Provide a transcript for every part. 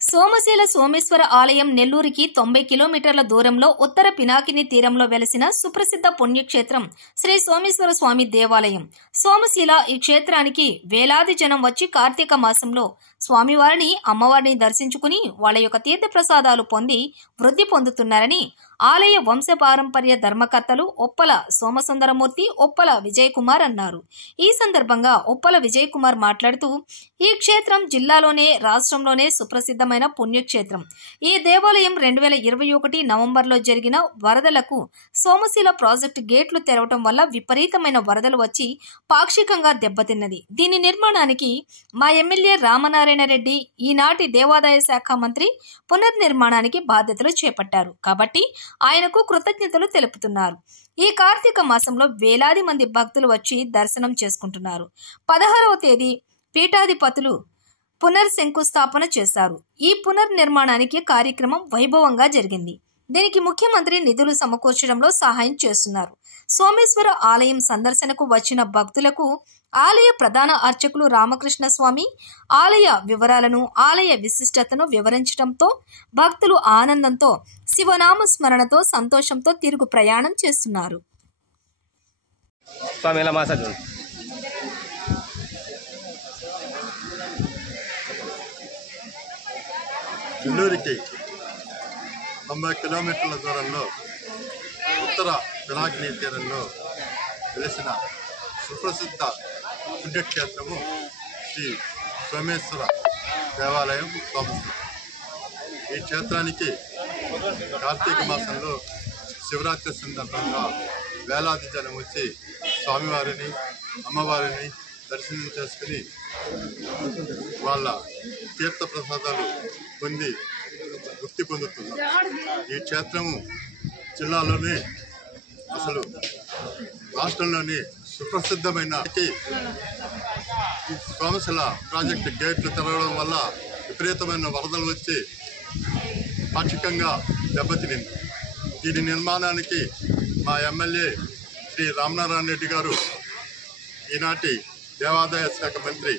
సోమశీల సోమేశ్వర ఆలయం నెల్లూరికి 90 కిలోమీటర్ల దూరంలో ఉత్తర పినాకిని తీరంలో వెలసిన సుప్రసిద్ధ పుణ్యక్షేత్రం శ్రీ సోమేశ్వర స్వామి దేవాలయం. సోమశీల ఈ క్షేత్రానికి వేలాది జనం వచ్చి కార్తీక మాసంలో స్వామివారిని అమ్మవారిని దర్శించుకుని వాళ్ళ యొక్క తీర్థప్రసాదాలు పొంది వృద్ధి పొందుతున్నారని ఆలయ వంశపారంపర్య ధర్మకర్తలు ఉప్పల సోమసుందరమూర్తి, ఉప్పల విజయ్ కుమార్ అన్నారు. ఈ సందర్భంగా ఉప్పల విజయ్ కుమార్ మాట్లాడుతూ, ఈ క్షేత్రం జిల్లాలోనే రాష్ట్రంలోనే సుప్రసిద్ధమైన పుణ్యక్షేత్రం. ఈ దేవాలయం 2021 నవంబర్లో జరిగిన వరదలకు సోమశీల ప్రాజెక్టు గేట్లు తెరవటం వల్ల విపరీతమైన వరదలు వచ్చి పాక్షికంగా దెబ్బతిన్నది. దీని నిర్మాణానికి మా ఎమ్మెల్యే రామనారాయణ రెడ్డి, ఈనాటి దేవాదాయ శాఖ మంత్రి పునర్నిర్మాణానికి బాధ్యతలు చేపట్టారు కాబట్టి ఆయనకు కృతజ్ఞతలు తెలుపుతున్నారు. ఈ కార్తీక మాసంలో వేలాది మంది భక్తులు వచ్చి దర్శనం చేసుకుంటున్నారు. 16వ తేదీ పీఠాధిపతులు పునర్శంకుస్థాపన చేశారు. ఈ పునర్నిర్మాణానికి కార్యక్రమం వైభవంగా జరిగింది. దీనికి ముఖ్యమంత్రి నిధులు సమకూర్చడంలో సహాయం చేస్తున్నారు. సోమేశ్వర ఆలయం సందర్శనకు వచ్చిన భక్తులకు ఆలయ ప్రధాన అర్చకులు రామకృష్ణ స్వామి ఆలయ వివరాలను, ఆలయ విశిష్టతను వివరించడంతో భక్తులు ఆనందంతో, శివనామ స్మరణతో, సంతోషంతో తిరుగు ప్రయాణం చేస్తున్నారు. నెల్లూరికి 90 కిలోమీటర్ల దూరంలో ఉత్తర పినాకిని తీరంలో వెలిసిన సుప్రసిద్ధ పుణ్యక్షేత్రము శ్రీ సోమేశ్వర దేవాలయం సోమశీల. ఈ క్షేత్రానికి కార్తీక మాసంలో శివరాత్రి సందర్భంగా వేలాది జనం వచ్చి స్వామివారిని, అమ్మవారిని దర్శనం చేసుకుని వాళ్ళ తీర్థ ప్రసాదాలు పొంది ముక్తి పొందుతున్నారు. ఈ క్షేత్రము జిల్లాలోనే, అసలు రాష్ట్రంలోని సుప్రసిద్ధమైన సోమశీల ప్రాజెక్టు గేట్లు తెరవడం వల్ల విపరీతమైన వరదలు వచ్చి పాక్షికంగా దెబ్బతినింది. దీని నిర్మాణానికి మా ఎమ్మెల్యే శ్రీ రామనారాయణ రెడ్డి గారు, ఈనాటి దేవాదాయ శాఖ మంత్రి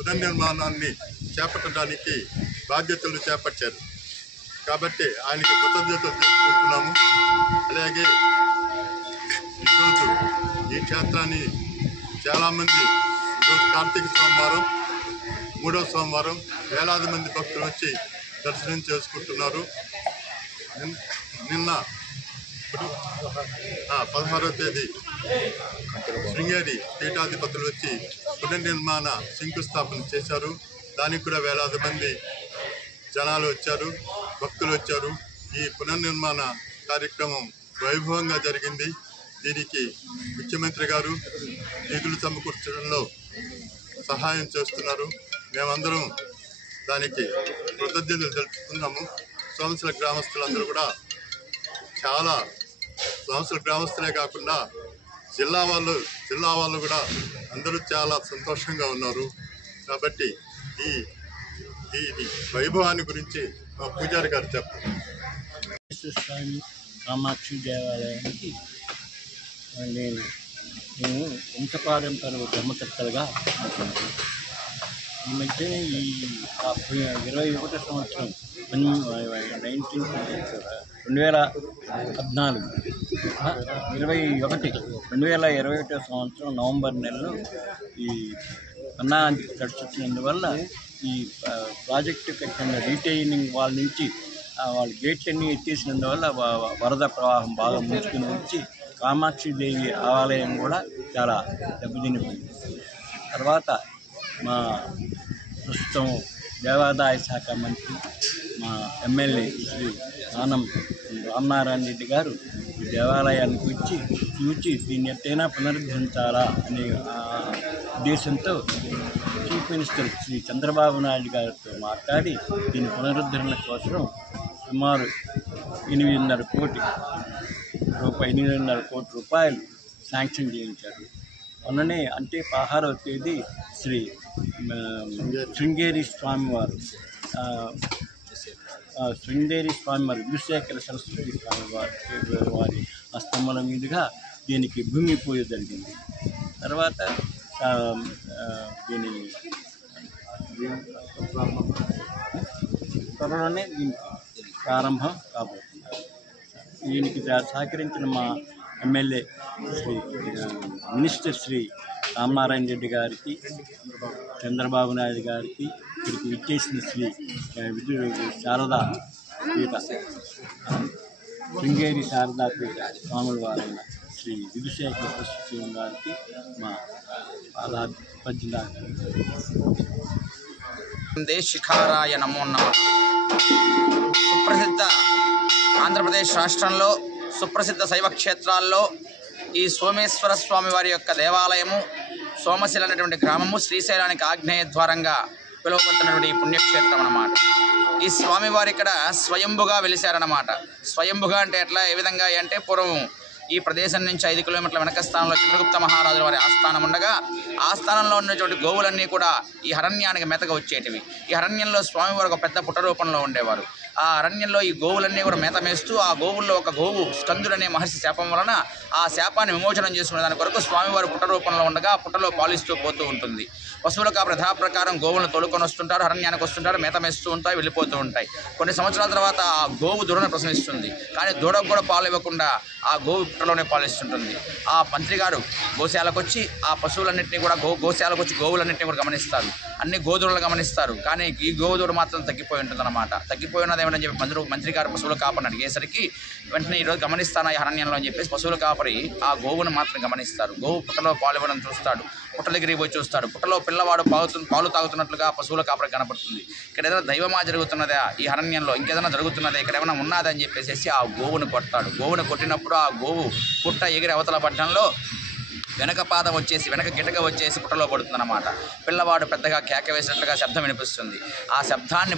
పునర్నిర్మాణాన్ని చేపట్టడానికి బాధ్యతలు చేపట్టారు కాబట్టి ఆయనకి కృతజ్ఞతలు తెలుపుకుంటున్నాము. అలాగే ఈరోజు ఈ క్షేత్రాన్ని చాలామంది, ఈరోజు కార్తీక సోమవారం, 3వ సోమవారం వేలాది మంది భక్తులు వచ్చి దర్శనం చేసుకుంటున్నారు. నిన్న 16వ తేదీ శృంగేరి పీఠాధిపతులు వచ్చి పునర్నిర్మాణ శంకుస్థాపన చేశారు. దానికి కూడా వేలాది మంది జనాలు వచ్చారు, భక్తులు వచ్చారు. ఈ పునర్నిర్మాణ కార్యక్రమం వైభవంగా జరిగింది. దీనికి ముఖ్యమంత్రి గారు నిధులు సమకూర్చడంలో సహాయం చేస్తున్నారు. మేమందరం దానికి కృతజ్ఞతలు తెలుపుతున్నాము. సోమశీల గ్రామస్తులందరూ కూడా చాలా, సోమశీల గ్రామస్తులే కాకుండా జిల్లా వాళ్ళు కూడా అందరూ చాలా సంతోషంగా ఉన్నారు. కాబట్టి ఈ వైభవాన్ని గురించి మా పూజారి గారు చెప్పారు. స్వామి కామాక్షి దేవాలయానికి నేను వంశపారంపర్య ధర్మకర్తలుగా ఉంటున్నాను. ఈ మధ్యనే ఈ 21వ సంవత్సరం 2021 సంవత్సరం నవంబర్ నెలలో ఈ పన్నా గడిచినందువల్ల ఈ ప్రాజెక్టు కట్టిన రీటైనింగ్ వాళ్ళ నుంచి వాళ్ళ గేట్లన్నీ ఎత్తేసినందువల్ల వరద ప్రవాహం బాగా ముంచుకుని వచ్చి కామాక్షిదేవి ఆలయం కూడా చాలా దెబ్బతినిపోయింది. తర్వాత మా ప్రస్తుతం దేవాదాయ శాఖ మంత్రి, మా ఎమ్మెల్యే శ్రీ రామనారాయణ రెడ్డి గారు ఈ దేవాలయానికి వచ్చి చూచి దీన్ని ఎట్టైనా పునరుద్ధరించాలా అనే ఉద్దేశంతో చీఫ్ మినిస్టర్ శ్రీ చంద్రబాబు నాయుడు గారితో మాట్లాడి దీని పునరుద్ధరణ కోసం సుమారు 8.5 కోటి రూపాయలు శాంక్షన్ చేయించారు. మొన్ననే అంటే 16వ తేదీ శ్రీ శృంగేరి స్వామివారు విశేఖర సరస్వతి స్వామి వారి హస్తముల మీదుగా దీనికి భూమి పూజ జరిగింది. తర్వాత దీని త్వరలోనే దీనికి ప్రారంభం కాబోతున్నారు. దీనికి సహకరించిన మా ఎమ్మెల్యే మినిస్టర్ శ్రీ రామనారాయణ రెడ్డి గారికి, చంద్రబాబు నాయుడు గారికి, ఇక్కడికి విచ్చేసిన శ్రీ శారదా పీఠ శృంగేరి శారదా పీఠ స్వాముల వారైన శ్రీ విధుశేఖర ప్రస్తుతి గారికి మా శిఖారాయ నమో నమః. సుప్రసిద్ధ ఆంధ్రప్రదేశ్ రాష్ట్రంలో సుప్రసిద్ధ శైవ క్షేత్రాల్లో ఈ సోమేశ్వర స్వామి వారి యొక్క దేవాలయము, సోమశిల అనేటువంటి గ్రామము శ్రీశైలానికి ఆగ్నేయ ద్వారంగా పిలువబడుతున్నటువంటి ఈ పుణ్యక్షేత్రం అన్నమాట. ఈ స్వామివారు ఇక్కడ స్వయంభుగా వెలిశారన్నమాట. స్వయంభుగా అంటే ఎట్లా, ఏ విధంగా అంటే పూర్వం ఈ ప్రదేశం నుంచి 5 కిలోమీటర్ల వెనక స్థానంలో చంద్రగుప్త మహారాజుల వారి ఆస్థానం ఉండగా, ఆ స్థానంలో ఉన్నటువంటి గోవులన్నీ కూడా ఈ అరణ్యానికి మెతగా వచ్చేటివి. ఈ అరణ్యంలో స్వామివారు ఒక పెద్ద పుట్ట రూపంలో ఉండేవారు. ఆ అరణ్యంలో ఈ గోవులన్నీ కూడా మేత మేస్తూ, ఆ గోవుల్లో ఒక గోవు స్కందుడనే మహర్షి శాపం వలన ఆ శాపాన్ని విమోచనం చేసుకునే దాని కొరకు స్వామివారు పుట్ట రూపంలో ఉండగా ఆ పుట్టలో పాలిస్తూ పోతూ ఉంటుంది. పశువులకు ఆ ప్రథా ప్రకారం గోవులను తోలుకొని వస్తుంటారు, అరణ్యానికి వస్తుంటారు, మేత మేస్తూ ఉంటాయి, వెళ్ళిపోతూ ఉంటాయి. కొన్ని సంవత్సరాల తర్వాత ఆ గోవు దూడను ప్రసవిస్తుంది. కానీ దూడకు కూడా పాలు ఇవ్వకుండా ఆ గోవు పుట్టలోనే పాలిస్తుంటుంది. ఆ మంత్రి గారు గోశాలకు వచ్చి ఆ పశువులన్నింటినీ కూడా గోశాలకు వచ్చి గోవులన్నింటినీ కూడా గమనిస్తారు. అన్ని గోదూడలు గమనిస్తారు. కానీ ఈ గోదూడ మాత్రం తగ్గిపోయి ఉంటుంది అన్నమాట. తగ్గిపోయి ఉన్నదేమని చెప్పి మంత్రి గారు పశువుల కాపరిని అడిగేసరికి వెంటనే ఈరోజు గమనిస్తాను ఈ అరణ్యంలో అని చెప్పేసి పశువుల కాపరి ఆ గోవును మాత్రం గమనిస్తారు. గోవు పుట్టలో పాలు ఇవ్వడం చూస్తాడు. పుట్ట దగ్గరికి పోయి చూస్తాడు. పుట్టలో పిల్లవాడు పాలు తాగుతున్నట్లుగా పశువుల కాపరికి కనపడుతుంది. ఇక్కడ ఏదైనా దైవమా జరుగుతున్నదా, ఈ అరణ్యంలో ఇంకేదైనా జరుగుతున్నదా, ఇక్కడ ఏమైనా ఉన్నదని చెప్పేసి ఆ గోవును కొడతాడు. గోవును కొట్టినప్పుడు ఆ గోవు పుట్ట ఎగిరి అవతల పట్టణంలో వెనక పాదం వచ్చేసి, వెనక గిటక వచ్చేసి పుట్టలో పడుతుందన్నమాట. పిల్లవాడు పెద్దగా కేక వేసినట్లుగా శబ్దం వినిపిస్తుంది. ఆ శబ్దాన్ని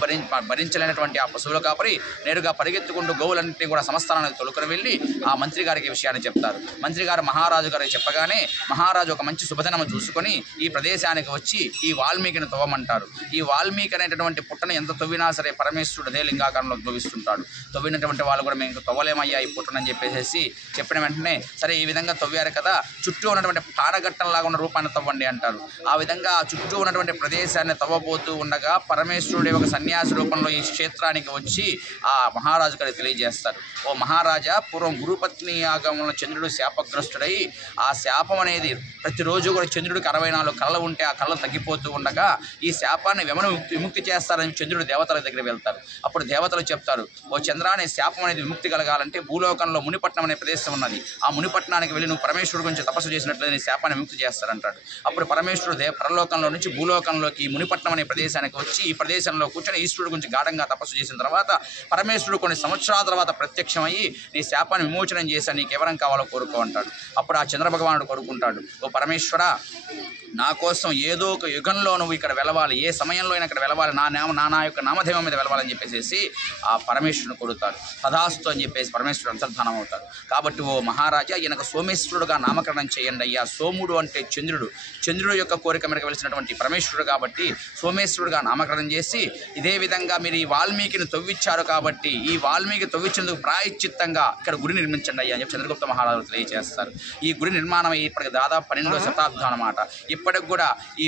భరించలేనటువంటి ఆ పశువుల కాపరి నేరుగా పరిగెత్తుకుంటూ గోవులన్నింటినీ కూడా సంస్థానానికి తొలుకొని వెళ్ళి ఆ మంత్రి గారికి విషయాన్ని చెప్తారు. మంత్రి గారు మహారాజు గారికి చెప్పగానే మహారాజు ఒక మంచి శుభదినము చూసుకొని ఈ ప్రదేశానికి వచ్చి ఈ వాల్మీకిని తవ్వమంటారు. ఈ వాల్మీకి అనేటటువంటి పుట్టను ఎంత తవ్వినా సరే పరమేశ్వరుడు అదే లింగాకారంలో తవ్విస్తుంటాడు. తవ్వినటువంటి వాళ్ళు కూడా మేము తవ్వలేమయ్యా ఈ పుట్టనని చెప్పేసి చెప్పిన వెంటనే సరే ఈ విధంగా తవ్వారు కదా, చుట్టూ ఉన్నటువంటి పాడగట్టంలాగా ఉన్న రూపాన్ని తవ్వండి అంటారు. ఆ విధంగా చుట్టూ ఉన్నటువంటి ప్రదేశాన్ని తవ్వబోతూ ఉండగా పరమేశ్వరుడి ఒక సన్యాసి రూపంలో ఈ క్షేత్రానికి వచ్చి ఆ మహారాజు గారికి తెలియజేస్తారు. ఓ మహారాజా, పూర్వం గురుపత్ని యాగంలో చంద్రుడు శాపగ్రస్తుడై ఆ శాపం అనేది ప్రతిరోజు కూడా చంద్రుడికి 64 కళ్ళు ఉంటే ఆ కళ్ళు తగ్గిపోతూ ఉండగా ఈ శాపాన్ని విముక్తి చేస్తారని చంద్రుడు దేవతల దగ్గర వెళ్తారు. అప్పుడు దేవతలు చెప్తారు, ఓ చంద్రాన్ని శాపం అనేది విముక్తి కలగాలంటే భూలోకంలో మునిపట్నం అనే ప్రదేశం ఉన్నది. ఆ మునిపట్నానికి వెళ్ళి నువ్వు పరమేశ్వరుడు గురించి తపస్సు చేసినట్లయితే నీ శాపాన్ని విముక్తి చేస్తారంటాడు. అప్పుడు పరమేశ్వరుడు పరలోకంలో నుంచి భూలోకంలోకి మునిపట్నం అనే ప్రదేశానికి వచ్చి ఈ ప్రదేశంలో కూర్చొని ఈశ్వరుడు గురించి గాఢంగా తపస్సు చేసిన తర్వాత పరమేశ్వరుడు కొన్ని సంవత్సరాల తర్వాత ప్రత్యక్షమయ్యి నీ శాపాన్ని విమోచనం చేశాను, నీకు ఎవరం కావాలో కోరుకో అంటాడు. అప్పుడు ఆ చంద్రభగవానుడు కోరుకుంటాడు, ఓ పరమేశ్వర, నా కోసం ఏదో ఒక యుగంలో నువ్వు ఇక్కడ వెలవాలి, ఏ సమయంలో అయినా ఇక్కడ వెలవాలి, నా యొక్క నామధేయం మీద వెలవాలని చెప్పేసి ఆ పరమేశ్వరుని కొడుతాడు. తదాస్తు అని చెప్పేసి పరమేశ్వరుడు అంతర్ధానం అవుతాడు. కాబట్టి ఓ మహారాజా, ఈయనకు సోమేశ్వరుడుగా నామకరణం చేయండి అయ్యా. సోముడు అంటే చంద్రుడు, చంద్రుడు యొక్క కోరిక మేరకు వెలిసినటువంటి పరమేశ్వరుడు కాబట్టి సోమేశ్వరుడుగా నామకరణం చేసి ఇదే విధంగా మీరు ఈ వాల్మీకిని తవ్విచ్చారు కాబట్టి ఈ వాల్మీకి తవ్వించేందుకు ప్రాయశ్చిత్తంగా ఇక్కడ గుడి నిర్మించండి అయ్యా అని చెప్పి చంద్రగుప్త మహారాజు తెలియజేస్తారు. ఈ గుడి నిర్మాణం ఇప్పటికి దాదాపు 12వ శతాబ్దం అన్నమాట. ఇప్పటికి కూడా ఈ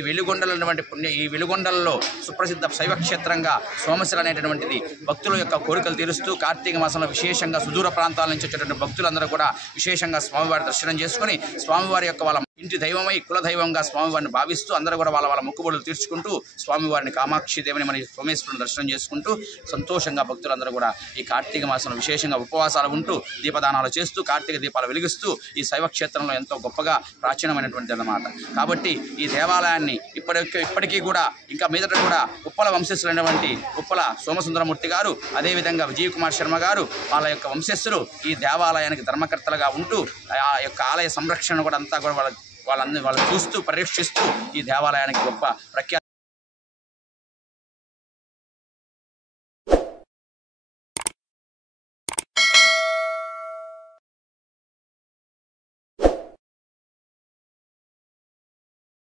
వెలుగొండలలో సుప్రసిద్ధ శైవక్షేత్రంగా సోమశిల అనేటటువంటిది భక్తుల యొక్క కోరికలు తీరుస్తూ కార్తీక మాసంలో విశేషంగా సుదూర ప్రాంతాల నుంచి వచ్చేటువంటి భక్తులందరూ కూడా విశేషంగా స్వామివారి దర్శనం చేసుకుని స్వామివారి యొక్క వాళ్ళ ఇంటి దైవమై కులదైవంగా స్వామివారిని భావిస్తూ అందరూ కూడా వాళ్ళ మొక్కుబడులు తీర్చుకుంటూ స్వామివారిని కామాక్షి దేవిని మన సోమేశ్వరుని దర్శనం చేసుకుంటూ సంతోషంగా భక్తులందరూ కూడా ఈ కార్తీక మాసంలో విశేషంగా ఉపవాసాలు ఉంటూ దీపదానాలు చేస్తూ కార్తీక దీపాలు వెలిగిస్తూ ఈ శైవక్షేత్రంలో ఎంతో గొప్పగా ప్రాచీనమైనటువంటిది అన్నమాట. కాబట్టి ఈ దేవాలయాన్ని ఇప్పటికీ కూడా ఇంకా మీదట కూడా ఉప్పల వంశస్థులైనటువంటి ఉప్పల సోమసుందరమూర్తి గారు, అదేవిధంగా విజయకుమార్ శర్మ గారు వాళ్ళ యొక్క వంశస్థులు ఈ దేవాలయానికి ధర్మకర్తలుగా ఉంటూ ఆ యొక్క ఆలయ సంరక్షణ కూడా అంతా కూడా వాళ్ళు చూస్తూ పరీక్షిస్తూ ఈ దేవాలయానికి గొప్ప ప్రఖ్యాతి